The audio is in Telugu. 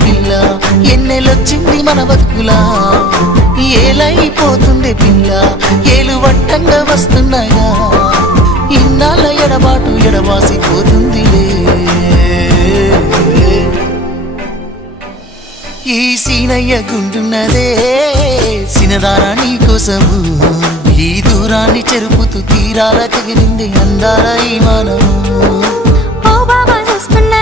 పిల్ల ఎన్నెలొచ్చింది మన బతుకులా ఏలైపోతుంది పిల్ల ఏలు వట్టంగా వస్తున్నాయా ఇన్నాళ్ళ ఎడబాటు ఎడబాసిపోతుందిలే ఈ సీనయ్య గుండున్నదే సినదారా నీ కోసము ఈ దూరాన్ని చెరుపుతూ తీరాల తెగిరింది అందాల ఈ మానవు ఓ బాబా చూస్తున్నా